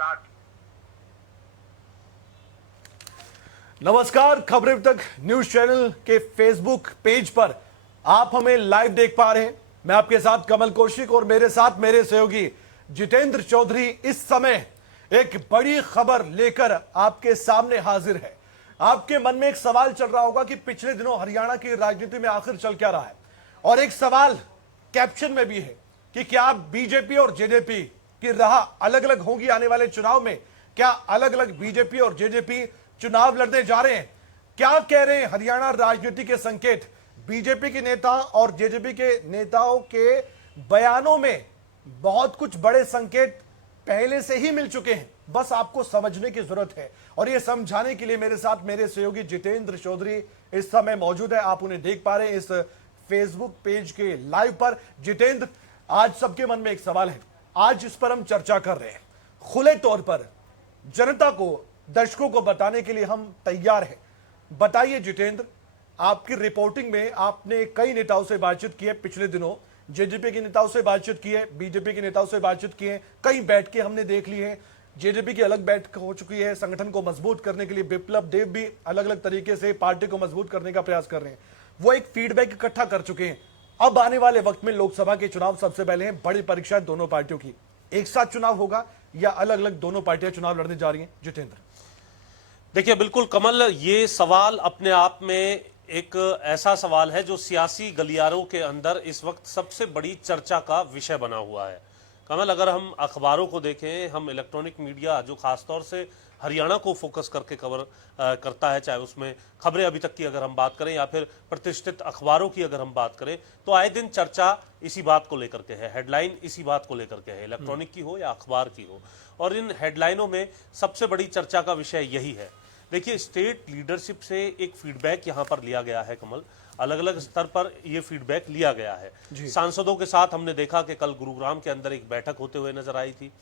Start. नमस्कार, खबरें अब तक न्यूज चैनल के फेसबुक पेज पर आप हमें लाइव देख पा रहे हैं। मैं आपके साथ कमल कौशिक और मेरे साथ मेरे सहयोगी जितेंद्र चौधरी इस समय एक बड़ी खबर लेकर आपके सामने हाजिर है। आपके मन में एक सवाल चल रहा होगा कि पिछले दिनों हरियाणा की राजनीति में आखिर चल क्या रहा है, और एक सवाल कैप्शन में भी है कि क्या बीजेपी और जेजेपी की राह अलग अलग होगी आने वाले चुनाव में? क्या अलग अलग बीजेपी और जेजेपी चुनाव लड़ने जा रहे हैं? क्या कह रहे हैं हरियाणा राजनीति के संकेत? बीजेपी के नेता और जेजेपी के नेताओं के बयानों में बहुत कुछ बड़े संकेत पहले से ही मिल चुके हैं, बस आपको समझने की जरूरत है। और यह समझाने के लिए मेरे साथ मेरे सहयोगी जितेंद्र चौधरी इस समय मौजूद है। आप उन्हें देख पा रहे हैं इस फेसबुक पेज के लाइव पर। जितेंद्र, आज सबके मन में एक सवाल है, आज इस पर हम चर्चा कर रहे हैं। खुले तौर पर जनता को, दर्शकों को बताने के लिए हम तैयार हैं। बताइए जितेंद्र, आपकी रिपोर्टिंग में आपने कई नेताओं से बातचीत की है पिछले दिनों, जेजेपी के नेताओं से बातचीत की है, बीजेपी के नेताओं से बातचीत की है, कई बैठकें हमने देख ली हैं। जेजेपी की अलग बैठक हो चुकी है, संगठन को मजबूत करने के लिए बिप्लब देव भी अलग अलग तरीके से पार्टी को मजबूत करने का प्रयास कर रहे हैं। वो एक फीडबैक इकट्ठा कर चुके हैं। अब आने वाले वक्त में लोकसभा के चुनाव सबसे पहले हैं, बड़ी परीक्षा है दोनों पार्टियों की। एक साथ चुनाव होगा या अलग अलग दोनों पार्टियां चुनाव लड़ने जा रही हैं? जितेंद्र, देखिए, बिल्कुल कमल, ये सवाल अपने आप में एक ऐसा सवाल है जो सियासी गलियारों के अंदर इस वक्त सबसे बड़ी चर्चा का विषय बना हुआ है। कमल, अगर हम अखबारों को देखें, हम इलेक्ट्रॉनिक मीडिया जो खासतौर से हरियाणा को फोकस करके कवर करता है, चाहे उसमें खबरें अभी तक की अगर हम बात करें या फिर प्रतिष्ठित अखबारों की अगर हम बात करें, तो आए दिन चर्चा इसी बात को लेकर के है, हेडलाइन इसी बात को लेकर के है, इलेक्ट्रॉनिक की हो या अखबार की हो। और इन हेडलाइनों में सबसे बड़ी चर्चा का विषय यही है। देखिए, स्टेट लीडरशिप से एक फीडबैक यहाँ पर लिया गया है कमल, अलग अलग स्तर पर यह फीडबैक लिया गया है। सांसदों के साथ हमने देखा कि कल गुरुग्राम के अंदर एक बैठक होते हुए नजर आई थी।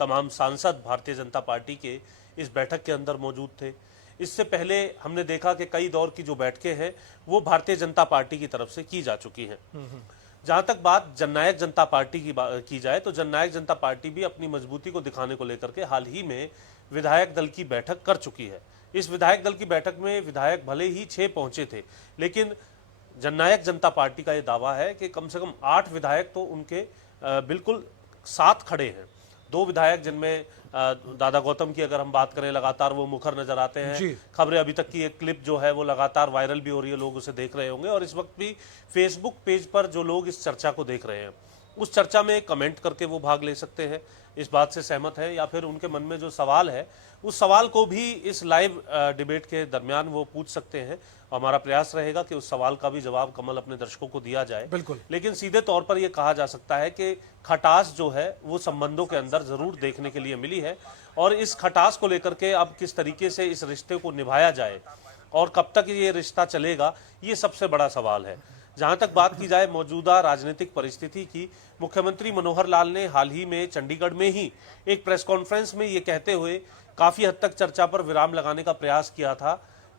तमाम सांसद भारतीय जनता पार्टी के इस बैठक के अंदर मौजूद थे। इससे पहले हमने देखा कि कई दौर की जो बैठकें हैं वो भारतीय जनता पार्टी की तरफ से की जा चुकी हैं। जहां तक बात जननायक जनता पार्टी की जाए, तो जननायक जनता पार्टी भी अपनी मजबूती को दिखाने को लेकर के हाल ही में विधायक दल की बैठक कर चुकी है। इस विधायक दल की बैठक में विधायक भले ही 6 पहुंचे थे, लेकिन जननायक जनता पार्टी का यह दावा है कि कम से कम 8 विधायक तो उनके बिल्कुल साथ खड़े हैं। 2 विधायक जिनमें दादा गौतम की अगर हम बात करें, लगातार वो मुखर नजर आते हैं। खबरें अभी तक की एक क्लिप जो है वो लगातार वायरल भी हो रही है, लोग उसे देख रहे होंगे। और इस वक्त भी फेसबुक पेज पर जो लोग इस चर्चा को देख रहे हैं, उस चर्चा में कमेंट करके वो भाग ले सकते हैं, इस बात से सहमत है, या फिर उनके मन में जो सवाल है उस सवाल को भी इस लाइव डिबेट के दरमियान वो पूछ सकते हैं। हमारा प्रयास रहेगा कि उस सवाल का भी जवाब कमल अपने दर्शकों को दिया जाए। बिल्कुल। लेकिन सीधे तौर पर यह कहा जा सकता है कि खटास जो है वो संबंधों के अंदर जरूर देखने के लिए मिली है, और इस खटास को लेकर के अब किस तरीके से इस रिश्ते को निभाया जाए और कब तक ये रिश्ता चलेगा, ये सबसे बड़ा सवाल है। जहां तक बात की जाए मौजूदा राजनीतिक परिस्थिति की, मुख्यमंत्री मनोहर लाल ने हाल ही में चंडीगढ़ में ही एक प्रेस कॉन्फ्रेंस में ये कहते हुए काफी हद तक चर्चा पर विराम लगाने का प्रयास किया था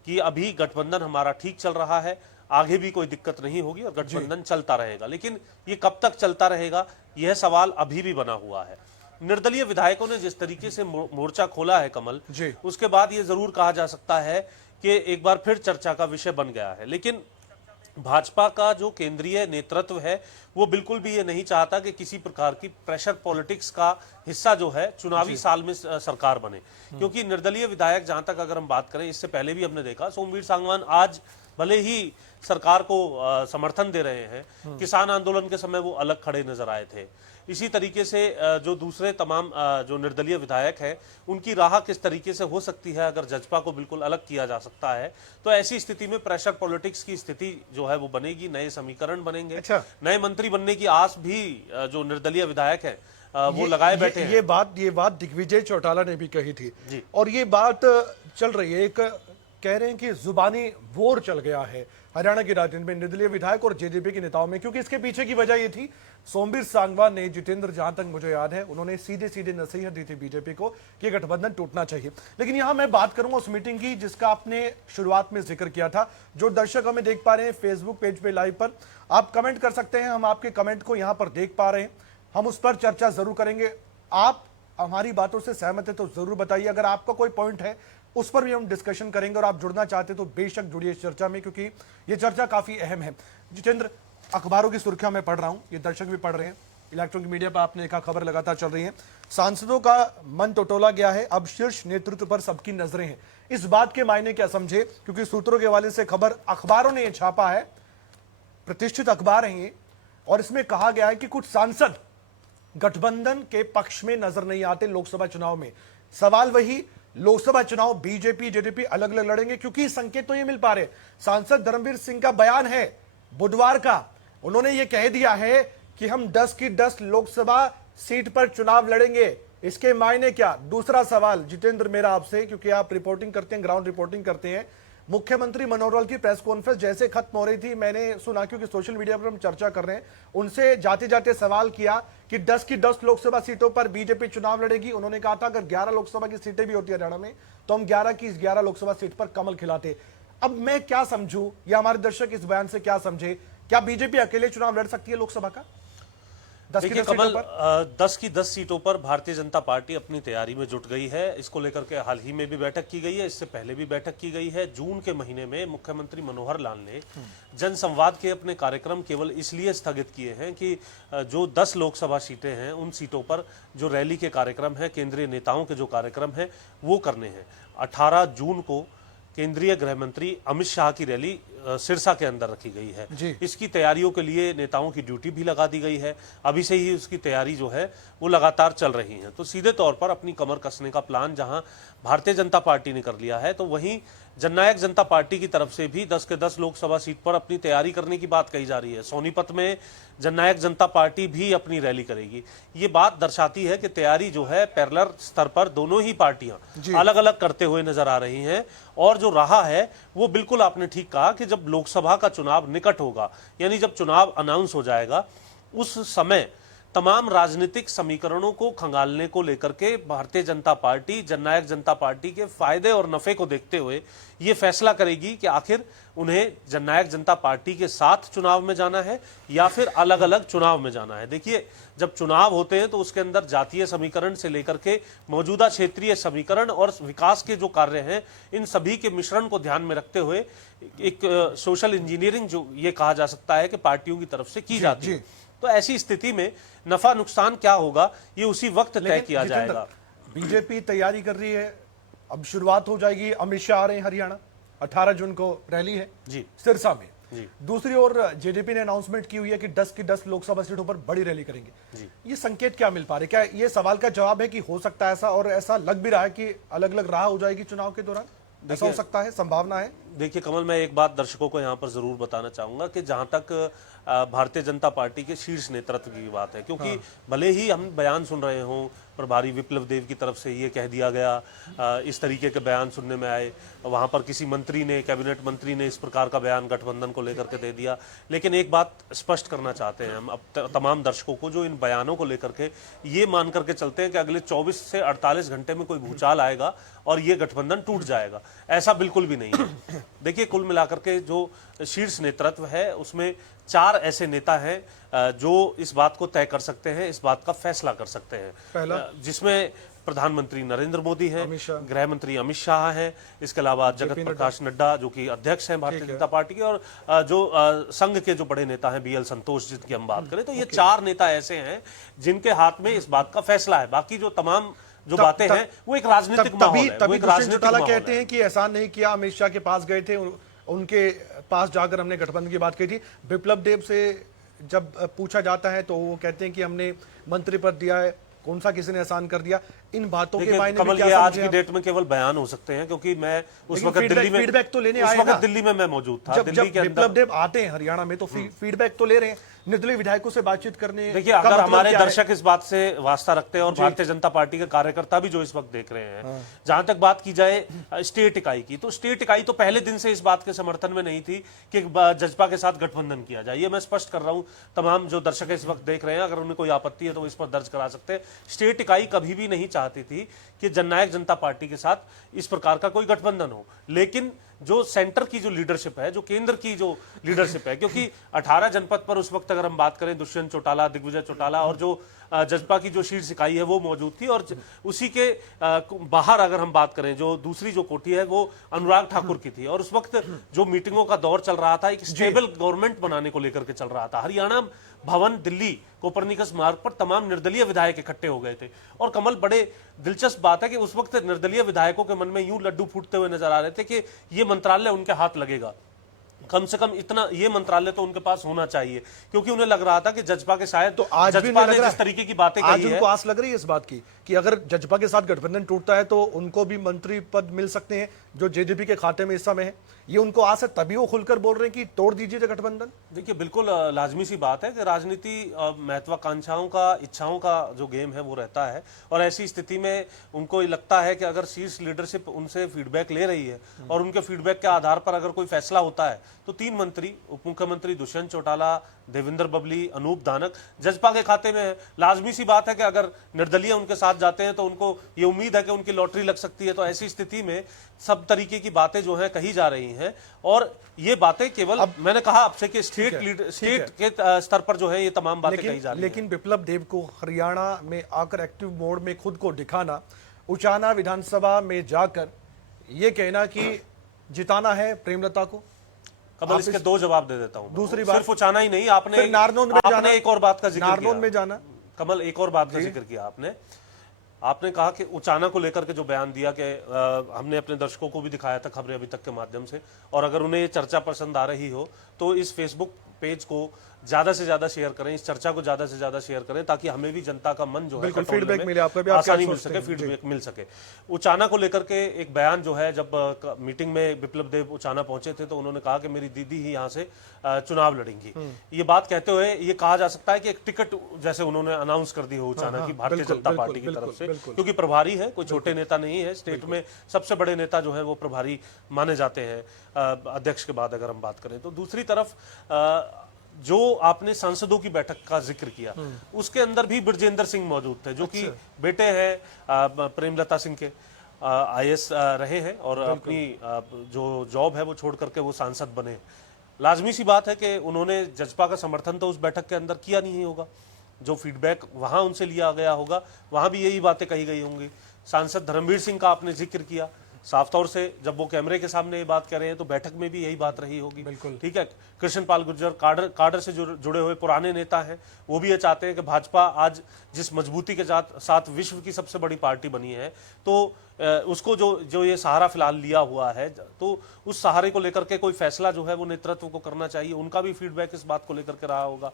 कि अभी गठबंधन हमारा ठीक चल रहा है, आगे भी कोई दिक्कत नहीं होगी और गठबंधन चलता रहेगा। लेकिन ये कब तक चलता रहेगा, यह सवाल अभी भी बना हुआ है। निर्दलीय विधायकों ने जिस तरीके से मोर्चा खोला है कमल, उसके बाद ये जरूर कहा जा सकता है कि एक बार फिर चर्चा का विषय बन गया है। लेकिन भाजपा का जो केंद्रीय नेतृत्व है वो बिल्कुल भी ये नहीं चाहता कि किसी प्रकार की प्रेशर पॉलिटिक्स का हिस्सा जो है चुनावी साल में सरकार बने। क्योंकि निर्दलीय विधायक, जहां तक अगर हम बात करें, इससे पहले भी हमने देखा, सोमवीर सांगवान आज भले ही सरकार को समर्थन दे रहे हैं, किसान आंदोलन के समय वो अलग खड़े नजर आए थे। इसी तरीके से जो दूसरे तमाम जो निर्दलीय विधायक हैं, उनकी राह किस तरीके से हो सकती है अगर जजपा को बिल्कुल अलग किया जा सकता है, तो ऐसी स्थिति में प्रेशर पॉलिटिक्स की स्थिति जो है वो बनेगी, नए समीकरण बनेंगे। नए मंत्री बनने की आस भी जो निर्दलीय विधायक है वो लगाए बैठे हैं। ये बात दिग्विजय चौटाला ने भी कही थी, और ये बात चल रही है, एक कह रहे हैं कि जुबानी वोर चल गया है हरियाणा की राजनीति में निर्दलीय विधायक और जेजेपी के नेताओं में। क्योंकि इसके पीछे की वजह ये थी, सोमवीर सांगवान ने, जितेंद्र, जहां तक मुझे याद है, उन्होंने सीधे सीधे नसीहत दी थी बीजेपी को कि गठबंधन टूटना चाहिए। लेकिन यहां मैं बात करूंगा उस मीटिंग की जिसका आपने शुरुआत में जिक्र किया था। जो दर्शक हमें देख पा रहे हैं फेसबुक पेज पे लाइव पर, आप कमेंट कर सकते हैं, हम आपके कमेंट को यहां पर देख पा रहे हैं, हम उस पर चर्चा जरूर करेंगे। आप हमारी बातों से सहमत है तो जरूर बताइए। अगर आपका कोई पॉइंट है उस पर भी हम डिस्कशन करेंगे, और आप जुड़ना चाहते तो बेशक जुड़िए इस चर्चा में, क्योंकि ये चर्चा काफी अहम है। जितेंद्र, अखबारों की सुर्खियां मैं पढ़ रहा हूं, ये दर्शक भी पढ़ रहे हैं, इलेक्ट्रॉनिक मीडिया पर आपने देखा खबर लगातार चल रही है। सांसदों का मन टटोला गया है, अब शीर्ष नेतृत्व पर सबकी नजरें हैं। इस बात के मायने क्या समझे, क्योंकि सूत्रों के हवाले से खबर अखबारों ने छापा है, प्रतिष्ठित अखबार है ये, और इसमें कहा गया है कि कुछ सांसद गठबंधन के पक्ष में नजर नहीं आते लोकसभा चुनाव में। सवाल वही, लोकसभा चुनाव बीजेपी जेडीपी अलग अलग लड़ेंगे, क्योंकि संकेत तो ये मिल पा रहे। सांसद धर्मवीर सिंह का बयान है बुधवार का, उन्होंने ये कह दिया है कि हम 10 की 10 लोकसभा सीट पर चुनाव लड़ेंगे। इसके मायने क्या? दूसरा सवाल जितेंद्र मेरा आपसे, क्योंकि आप रिपोर्टिंग करते हैं, ग्राउंड रिपोर्टिंग करते हैं, मुख्यमंत्री मनोहर लाल की प्रेस कॉन्फ्रेंस जैसे खत्म हो रही थी, मैंने सुना, क्योंकि सोशल मीडिया पर हम चर्चा कर रहे हैं, उनसे जाते जाते सवाल किया कि 10 की 10 लोकसभा सीटों पर बीजेपी चुनाव लड़ेगी। उन्होंने कहा था अगर 11 लोकसभा की सीटें भी होती हरियाणा में तो हम 11 की 11 लोकसभा सीट पर कमल खिलाते। अब मैं क्या समझूं या हमारे दर्शक इस बयान से क्या समझे? क्या बीजेपी अकेले चुनाव लड़ सकती है लोकसभा का 10 की 10 देखिए सीटों कमल, पर? 10 की 10 सीटों पर भारतीय जनता पार्टी अपनी तैयारी में जुट गई है। इसको लेकर के हाल ही में भी बैठक की गई है, इससे पहले भी बैठक की गई है। जून के महीने में मुख्यमंत्री मनोहर लाल ने जनसंवाद के अपने कार्यक्रम केवल इसलिए स्थगित किए हैं कि जो 10 लोकसभा सीटें हैं उन सीटों पर जो रैली के कार्यक्रम है, केंद्रीय नेताओं के जो कार्यक्रम है वो करने हैं। 18 जून को केंद्रीय गृह मंत्री अमित शाह की रैली सिरसा के अंदर रखी गई है। इसकी तैयारियों के लिए नेताओं की ड्यूटी भी लगा दी गई है, अभी से ही उसकी तैयारी जो है वो लगातार चल रही है। तो सीधे तौर पर अपनी कमर कसने का प्लान जहां भारतीय जनता पार्टी ने कर लिया है, तो वहीं जननायक जनता पार्टी की तरफ से भी 10 के 10 लोकसभा सीट पर अपनी तैयारी करने की बात कही जा रही है। सोनीपत में जननायक जनता पार्टी भी अपनी रैली करेगी। ये बात दर्शाती है कि तैयारी जो है पैरेलल स्तर पर दोनों ही पार्टियां अलग अलग करते हुए नजर आ रही हैं। और जो रहा है वो बिल्कुल आपने ठीक कहा कि जब लोकसभा का चुनाव निकट होगा, यानी जब चुनाव अनाउंस हो जाएगा, उस समय तमाम राजनीतिक समीकरणों को खंगालने को लेकर के भारतीय जनता पार्टी जननायक जनता पार्टी के फायदे और नफे को देखते हुए ये फैसला करेगी कि आखिर उन्हें जननायक जनता पार्टी के साथ चुनाव में जाना है या फिर अलग अलग चुनाव में जाना है। देखिए, जब चुनाव होते हैं तो उसके अंदर जातीय समीकरण से लेकर के मौजूदा क्षेत्रीय समीकरण और विकास के जो कार्य हैं, इन सभी के मिश्रण को ध्यान में रखते हुए एक सोशल इंजीनियरिंग जो ये कहा जा सकता है कि पार्टियों की तरफ से की जाती है। तो ऐसी स्थिति में नफा नुकसान क्या होगा ये उसी वक्त तय किया जाएगा। बीजेपी तैयारी कर रही है, अब शुरुआत हो जाएगी, अमित शाह आ रहे हैं हरियाणा, 18 जून को रैली है जी सिरसा में जी। दूसरी ओर जेडीपी ने अनाउंसमेंट की हुई है कि 10 की 10 लोकसभा सीटों पर बड़ी रैली करेंगे जी। ये संकेत क्या मिल पा रहे? क्या ये सवाल का जवाब है कि हो सकता है ऐसा, और ऐसा लग भी रहा है कि अलग अलग राह हो जाएगी चुनाव के दौरान? ऐसा हो सकता है, संभावना है? देखिए कमल, मैं एक बात दर्शकों को यहाँ पर जरूर बताना चाहूंगा कि जहां तक भारतीय जनता पार्टी के शीर्ष नेतृत्व की बात है, क्योंकि भले ही हम बयान सुन रहे हों, प्रभारी विप्लव देव की तरफ से ये कह दिया गया, इस तरीके के बयान सुनने में आए, वहां पर किसी मंत्री ने, कैबिनेट मंत्री ने इस प्रकार का बयान गठबंधन को लेकर के दे दिया, लेकिन एक बात स्पष्ट करना चाहते हैं हम अब तमाम दर्शकों को जो इन बयानों को लेकर के ये मान करके चलते हैं कि अगले 24 से 48 घंटे में कोई भूचाल आएगा और ये गठबंधन टूट जाएगा, ऐसा बिल्कुल भी नहीं है। देखिए, कुल मिलाकर के जो शीर्ष नेतृत्व है उसमें 4 ऐसे नेता हैं जो इस बात को तय कर सकते हैं, इस बात का फैसला कर सकते हैं, जिसमें प्रधानमंत्री नरेंद्र मोदी हैं, गृह मंत्री अमित शाह हैं, इसके अलावा जगत प्रकाश नड्डा जो कि अध्यक्ष हैं भारतीय जनता पार्टी के, और जो संघ के जो बड़े नेता हैं BL संतोष जिनकी हम बात करें, तो ये 4 नेता ऐसे हैं जिनके हाथ में इस बात का फैसला है। बाकी जो तमाम जो बातें हैं वो एक राजनीतिक माहौल है। तभी दुष्यंत चौटाला कहते हैं कि एहसान नहीं किया, अमित शाह के पास गए थे, उनके पास जाकर हमने गठबंधन की बात की थी। विप्लव देव से जब पूछा जाता है तो वो कहते हैं कि हमने मंत्री पद दिया है, कौन सा किसी ने एहसान कर दिया? इन बातों के मायने कमल, ये आज की डेट में केवल बयान हो सकते हैं, क्योंकि मैं उस वक्त दिल्ली में, फीडबैक तो लेने उस आए वक्त ना, दिल्ली में मैं मौजूद था। जब विप्लव देव आते हैं हरियाणा में तो फीडबैक तो ले रहे हैं, निर्दलीय विधायकों से बातचीट करने। देखिए, अगर हमारे दर्शक इस बात से वास्ता रखते हैं और भारतीय जनता पार्टी के कार्यकर्ता भी जो इस वक्त देख रहे हैं, जहां तक बात की जाए स्टेट इकाई की, तो स्टेट इकाई तो पहले दिन से इस बात के समर्थन में नहीं थी कि जजपा के साथ गठबंधन किया जाए। ये मैं स्पष्ट कर रहा हूं, तमाम जो दर्शक इस वक्त देख रहे हैं, अगर उन्हें कोई आपत्ति है तो इस पर दर्ज करा सकते हैं। स्टेट इकाई कभी भी नहीं चाहती थी कि जननायक जनता पार्टी के साथ इस प्रकार का कोई गठबंधन हो, लेकिन जो सेंटर की जो लीडरशिप है, जो केंद्र की जो लीडरशिप है, क्योंकि 18 जनपद पर उस वक्त अगर हम बात करें दुष्यंत चौटाला, दिग्विजय चौटाला और जो जजपा की जो शीर्ष इकाई है वो मौजूद थी, और उसी के बाहर अगर हम बात करें जो दूसरी जो कोठी है वो अनुराग ठाकुर की थी। और उस वक्त जो मीटिंगों का दौर चल रहा था, एक स्टेबल गवर्नमेंट बनाने को लेकर के चल रहा था। हरियाणा भवन दिल्ली कोपरनिकस मार्ग पर तमाम निर्दलीय विधायक इकट्ठे हो गए थे। और कमल, बड़े दिलचस्प बात है कि उस वक्त निर्दलीय विधायकों के मन में यूं लड्डू फूटते हुए नजर आ रहे थे कि ये मंत्रालय उनके हाथ लगेगा, कम से कम इतना ये मंत्रालय तो उनके पास होना चाहिए, क्योंकि उन्हें लग रहा था कि जजपा के शायद तो आज भी जजपा लग ने रहा जिस तरीके की बातें आज कही है, उनको आस लग रही है इस बात की कि अगर जजपा के साथ गठबंधन टूटता है तो उनको भी मंत्री पद मिल सकते हैं जो जेजेपी के खाते में इस समय है। ये उनको आस है, तभी वो खुलकर बोल रहे हैं कि तोड़ दीजिए गठबंधन। देखिए बिल्कुल लाजमी सी बात है कि राजनीति महत्वाकांक्षाओं का, इच्छाओं का जो गेम है वो रहता है, और ऐसी स्थिति में उनको लगता है कि अगर शीर्ष लीडरशिप उनसे फीडबैक ले रही है और उनके फीडबैक के आधार पर अगर कोई फैसला होता है तो 3 मंत्री, उप मुख्यमंत्री दुष्यंत चौटाला, देवेंद्र बबली, अनूप धानक जजपा के खाते में है। लाजमी सी बात है कि अगर निर्दलीय उनके साथ जाते हैं तो उनको ये उम्मीद है कि उनकी लॉटरी लग सकती है। तो ऐसी स्थिति में सब तरीके की बातें जो है कही जा रही हैं, और ये बातें केवल मैंने कहा आपसे कि स्टेट के स्तर पर जो है ये तमाम बातें कही जा रही हैं। लेकिन बिप्लब देब को हरियाणा में आकर एक्टिव मोड में खुद को दिखाना, उचाना विधानसभा में जाकर ये कहना कि जिताना है प्रेमलता को, कमल इसके 2 जवाब दे देता हूं। दूसरी बात, सिर्फ उचाना ही नहीं, आपने नारनौंद में जाना, एक और बात का जिक्र नारनौंद किया में जाना। कमल, एक और बात का जिक्र किया आपने कहा कि उचाना को लेकर के जो बयान दिया कि हमने अपने दर्शकों को भी दिखाया था खबरें अभी तक के माध्यम से, और अगर उन्हें ये चर्चा पसंद आ रही हो तो इस फेसबुक पेज को ज्यादा से ज्यादा शेयर करें, इस चर्चा को ज्यादा से ज्यादा शेयर करें, ताकि हमें भी जनता का मन जो है फीडबैक मिले, आपका भी आसानी मिल सके, फीडबैक मिल सके। उचाना को लेकर के एक बयान जो है, जब मीटिंग में बिप्लब देब उचाना पहुंचे थे तो उन्होंने कहा कि मेरी दीदी ही यहाँ से चुनाव लड़ेंगी। ये बात कहते हुए ये कहा जा सकता है कि एक टिकट जैसे उन्होंने अनाउंस कर दी हो उचाना की भारतीय जनता पार्टी की तरफ से, क्योंकि प्रभारी है, कोई छोटे नेता नहीं है। स्टेट में सबसे बड़े नेता जो है वो प्रभारी माने जाते हैं अध्यक्ष के बाद, अगर हम बात करें तो। दूसरी तरफ जो आपने सांसदों की बैठक का जिक्र किया, उसके अंदर भी ब्रजेंद्र सिंह मौजूद थे, जो कि बेटे हैं प्रेमलता सिंह के, IAS रहे हैं, और अपनी जो जॉब है वो छोड़ करके वो सांसद बने। लाजमी सी बात है कि उन्होंने जजपा का समर्थन तो उस बैठक के अंदर किया नहीं होगा, जो फीडबैक वहां उनसे लिया गया होगा वहां भी यही बातें कही गई होंगी। सांसद धर्मवीर सिंह का आपने जिक्र किया, साफ तौर से जब वो कैमरे के सामने ये बात कर रहे हैं तो बैठक में भी यही बात रही होगी। ठीक है, कृष्णपाल गुर्जर काडर से जुड़े हुए पुराने नेता हैं, वो भी ये चाहते हैं कि भाजपा आज जिस मजबूती के साथ विश्व की सबसे बड़ी पार्टी बनी है, तो उसको जो ये सहारा फिलहाल लिया हुआ है, तो उस सहारे को लेकर के कोई फैसला जो है वो नेतृत्व को करना चाहिए। उनका भी फीडबैक इस बात को लेकर के रहा होगा।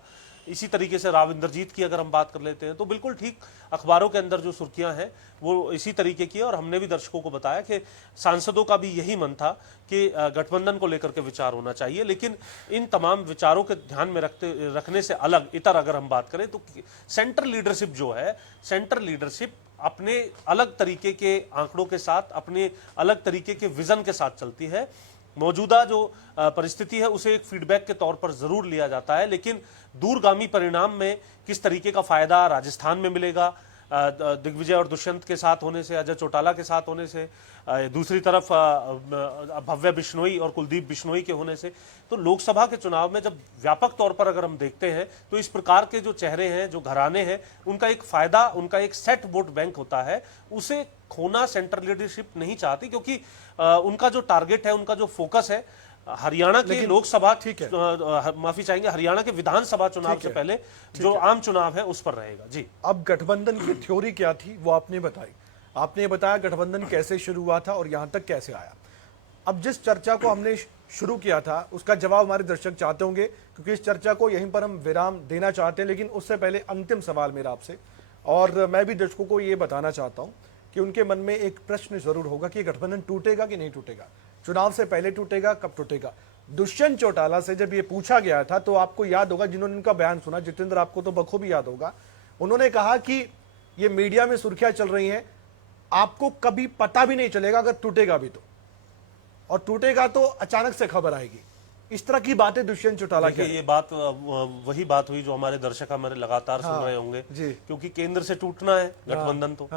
इसी तरीके से राव इंद्रजीत की अगर हम बात कर लेते हैं तो बिल्कुल ठीक, अखबारों के अंदर जो सुर्खियां हैं वो इसी तरीके की है, और हमने भी दर्शकों को बताया कि सांसदों का भी यही मन था कि गठबंधन को लेकर के विचार होना चाहिए। लेकिन इन तमाम विचारों के ध्यान में रखने से अलग इतर अगर हम बात करें तो सेंट्रल लीडरशिप जो है, सेंट्रल लीडरशिप अपने अलग तरीके के आंकड़ों के साथ, अपने अलग तरीके के विजन के साथ चलती है। मौजूदा जो परिस्थिति है उसे एक फीडबैक के तौर पर जरूर लिया जाता है, लेकिन दूरगामी परिणाम में किस तरीके का फायदा राजस्थान में मिलेगा दिग्विजय और दुष्यंत के साथ होने से, अजय चौटाला के साथ होने से, दूसरी तरफ भव्य बिश्नोई और कुलदीप बिश्नोई के होने से, तो लोकसभा के चुनाव में जब व्यापक तौर पर अगर हम देखते हैं तो इस प्रकार के जो चेहरे हैं, जो घराने हैं, उनका एक फायदा, उनका एक सेट वोट बैंक होता है, उसे खोना सेंट्रल लीडरशिप नहीं चाहती, क्योंकि उनका जो टारगेट है, उनका जो फोकस है हरियाणा के लोकसभा, माफी चाहेंगे, हरियाणा के विधानसभा चुनाव से पहले जो आम चुनाव है उस पर रहेगा। जी, अब गठबंधन की थ्योरी क्या थी वो आपने बताई, आपने बताया गठबंधन कैसे शुरू हुआ था और यहां तक कैसे आया। अब जिस चर्चा को हमने शुरू किया था उसका जवाब हमारे दर्शक चाहते होंगे, क्योंकि इस चर्चा को यहीं पर हम विराम देना चाहते हैं। लेकिन उससे पहले अंतिम सवाल मेरा आपसे, और मैं भी दर्शकों को ये बताना चाहता हूं कि उनके मन में एक प्रश्न जरूर होगा कि गठबंधन टूटेगा कि नहीं टूटेगा, चुनाव से पहले टूटेगा, कब टूटेगा। दुष्यंत चौटाला से जब ये पूछा गया था तो आपको याद होगा, जिन्होंने उनका बयान सुना, जितेंद्र आपको तो बखूबी याद होगा, उन्होंने कहा कि ये मीडिया में सुर्खियां चल रही हैं, आपको कभी पता भी नहीं चलेगा अगर टूटेगा भी तो, और टूटेगा तो अचानक से खबर आएगी। इस तरह की बातें दुष्यंत चौटाला की। ये बात वही बात हुई जो हमारे दर्शक हमारे लगातार सुन रहे होंगे, क्योंकि केंद्र से टूटना है गठबंधन तो,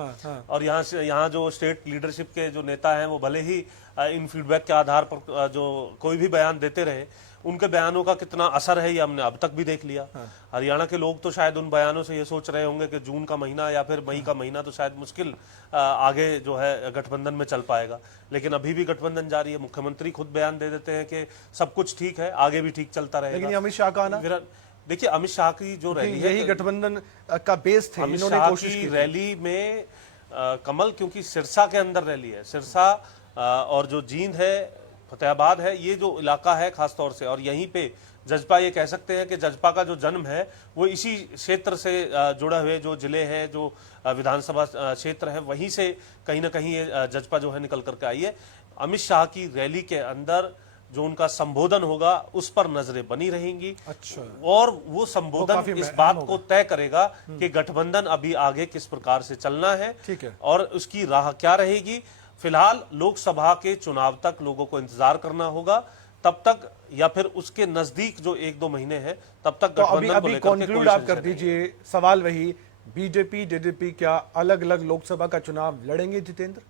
और यहाँ जो स्टेट लीडरशिप के जो नेता हैं वो भले ही इन फीडबैक के आधार पर जो कोई भी बयान देते रहे, उनके बयानों का कितना असर है ये हमने अब तक भी देख लिया। हरियाणा के लोग तो शायद उन बयानों से ये सोच रहे होंगे कि जून का महीना या फिर मई का महीना तो शायद मुश्किल आगे जो है गठबंधन में चल पाएगा, लेकिन अभी भी गठबंधन जारी है। मुख्यमंत्री खुद बयान दे देते हैं कि सब कुछ ठीक है, आगे भी ठीक चलता रहेगा। लेकिन अमित शाह का आना, देखिए अमित शाह की जो रैली है, यही गठबंधन का बेस थे, अमित इन्होंने शाह कोशिश की की रैली में कमल, क्योंकि सिरसा के अंदर रैली है, सिरसा और जो जींद है, फतेहाबाद है, ये जो इलाका है खासतौर से, और यहीं पे जजपा, ये कह सकते हैं कि जजपा का जो जन्म है वो इसी क्षेत्र से जुड़े हुए जो जिले हैं, जो विधानसभा क्षेत्र है, वहीं से कहीं ना कहीं ये जजपा जो है निकल करके आई है। अमित शाह की रैली के अंदर जो उनका संबोधन होगा उस पर नजरें बनी रहेंगी। अच्छा। और वो संबोधन इस बात को तय करेगा कि गठबंधन अभी आगे किस प्रकार से चलना है, ठीक है, और उसकी राह क्या रहेगी। फिलहाल लोकसभा के चुनाव तक लोगों को इंतजार करना होगा, तब तक या फिर उसके नजदीक जो 1-2 महीने हैं तब तक तो गठबंधन को लेकर के कोई कंक्लूड आप कर संशय नहीं है। दीजिए, सवाल वही, बीजेपी जेजेपी क्या अलग अलग लोकसभा का चुनाव लड़ेंगे जितेंद्र?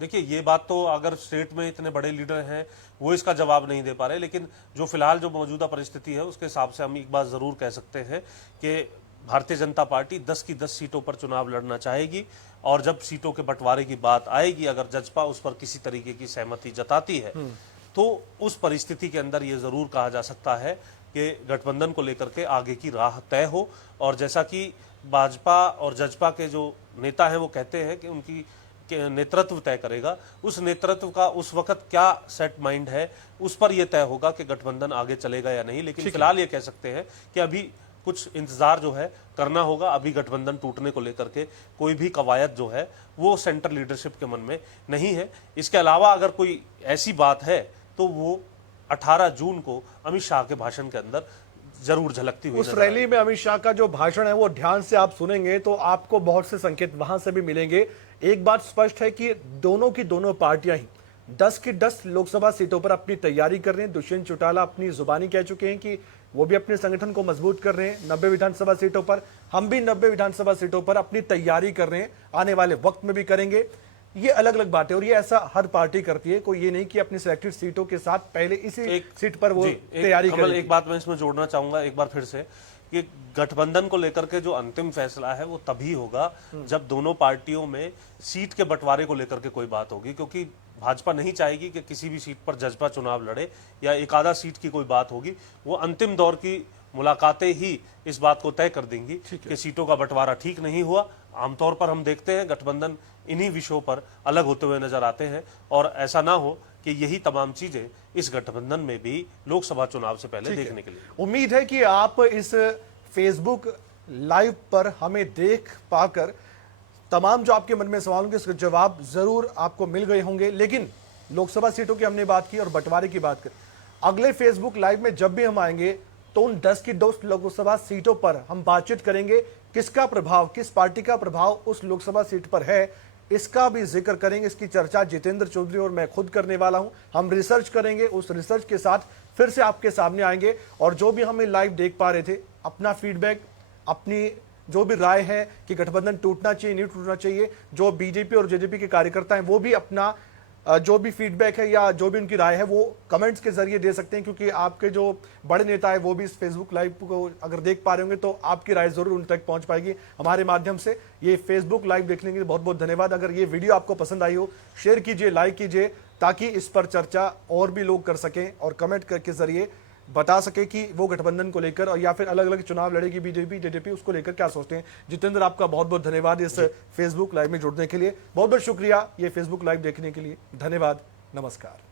देखिए ये बात तो अगर स्टेट में इतने बड़े लीडर हैं वो इसका जवाब नहीं दे पा रहे, लेकिन जो फिलहाल जो मौजूदा परिस्थिति है उसके हिसाब से हम एक बात जरूर कह सकते हैं कि भारतीय जनता पार्टी 10 की 10 सीटों पर चुनाव लड़ना चाहेगी, और जब सीटों के बंटवारे की बात आएगी, अगर जजपा उस पर किसी तरीके की सहमति जताती है तो उस परिस्थिति के अंदर ये जरूर कहा जा सकता है कि गठबंधन को लेकर के आगे की राह तय हो। और जैसा कि भाजपा और जजपा के जो नेता हैं वो कहते हैं कि उनकी नेतृत्व तय करेगा, उस नेतृत्व का उस वक्त क्या सेट माइंड है उस पर यह तय होगा कि गठबंधन आगे चलेगा या नहीं। लेकिन फिलहाल ये कह सकते हैं कि अभी कुछ इंतजार जो है करना होगा। अभी गठबंधन टूटने को लेकर के कोई भी कवायद जो है वो सेंट्रल लीडरशिप के मन में नहीं है। इसके अलावा अगर कोई ऐसी बात है तो वो 18 जून को अमित शाह के भाषण के अंदर जरूर झलकती हुई उस रैली में अमित शाह का जो भाषण है वो ध्यान से आप सुनेंगे तो आपको बहुत से संकेत वहां से भी मिलेंगे। एक बात स्पष्ट है कि दोनों की दोनों पार्टियां ही 10 की 10 लोकसभा सीटों पर अपनी तैयारी कर रहे हैं। दुष्यंत चौटाला अपनी जुबानी कह चुके हैं कि वो भी अपने संगठन को मजबूत कर रहे हैं 90 विधानसभा सीटों पर। हम भी 90 विधानसभा सीटों पर अपनी तैयारी कर रहे हैं, आने वाले वक्त में भी करेंगे। ये अलग अलग बातें, और ये ऐसा हर पार्टी करती है, कोई ये नहीं कि अपनी सिलेक्टेड सीटों के साथ पहले इसी सीट पर वो तैयारी करे। एक बात मैं इसमें जोड़ना चाहूंगा एक बार फिर से कि गठबंधन को लेकर के जो अंतिम फैसला है वो तभी होगा जब दोनों पार्टियों में सीट के बंटवारे को लेकर के कोई बात होगी, क्योंकि भाजपा नहीं चाहेगी कि किसी भी सीट पर जजपा चुनाव लड़े या एक आधा सीट की कोई बात होगी। वो अंतिम दौर की मुलाकातें ही इस बात को तय कर देंगी कि सीटों का बंटवारा ठीक नहीं हुआ। आमतौर पर हम देखते हैं गठबंधन इन्हीं विषयों पर अलग होते हुए नजर आते हैं, और ऐसा ना हो कि यही तमाम चीजें इस गठबंधन में भी लोकसभा चुनाव से पहले देखने के लिए। उम्मीद है कि आप इस फेसबुक लाइव पर हमें देख पाकर तमाम जो आपके मन में सवाल होंगे उसके जवाब जरूर आपको मिल गए होंगे। लेकिन लोकसभा सीटों की हमने बात की और बंटवारे की बात करी, अगले फेसबुक लाइव में जब भी हम आएंगे तो उन 10 की 10 लोकसभा सीटों पर हम बातचीत करेंगे। किसका प्रभाव, किस पार्टी का प्रभाव उस लोकसभा सीट पर है, इसका भी जिक्र करेंगे। इसकी चर्चा जितेंद्र चौधरी और मैं खुद करने वाला हूं। हम रिसर्च करेंगे, उस रिसर्च के साथ फिर से आपके सामने आएंगे, और जो भी हमें लाइव देख पा रहे थे अपना फीडबैक, अपनी जो भी राय है कि गठबंधन टूटना चाहिए नहीं टूटना चाहिए, जो बीजेपी और जेजेपी के कार्यकर्ता हैं वो भी अपना जो भी फीडबैक है या जो भी उनकी राय है वो कमेंट्स के जरिए दे सकते हैं, क्योंकि आपके जो बड़े नेता है वो भी इस फेसबुक लाइव को अगर देख पा रहे होंगे तो आपकी राय जरूर उन तक पहुंच पाएगी हमारे माध्यम से। ये फेसबुक लाइव देखने के लिए बहुत बहुत धन्यवाद। अगर ये वीडियो आपको पसंद आई हो, शेयर कीजिए, लाइक कीजिए, ताकि इस पर चर्चा और भी लोग कर सकें और कमेंट के जरिए बता सके कि वो गठबंधन को लेकर और या फिर अलग अलग चुनाव लड़ेगी बीजेपी जेजेपी, उसको लेकर क्या सोचते हैं। जितेंद्र, आपका बहुत बहुत धन्यवाद इस फेसबुक लाइव में जुड़ने के लिए। बहुत बहुत शुक्रिया ये फेसबुक लाइव देखने के लिए। धन्यवाद, नमस्कार।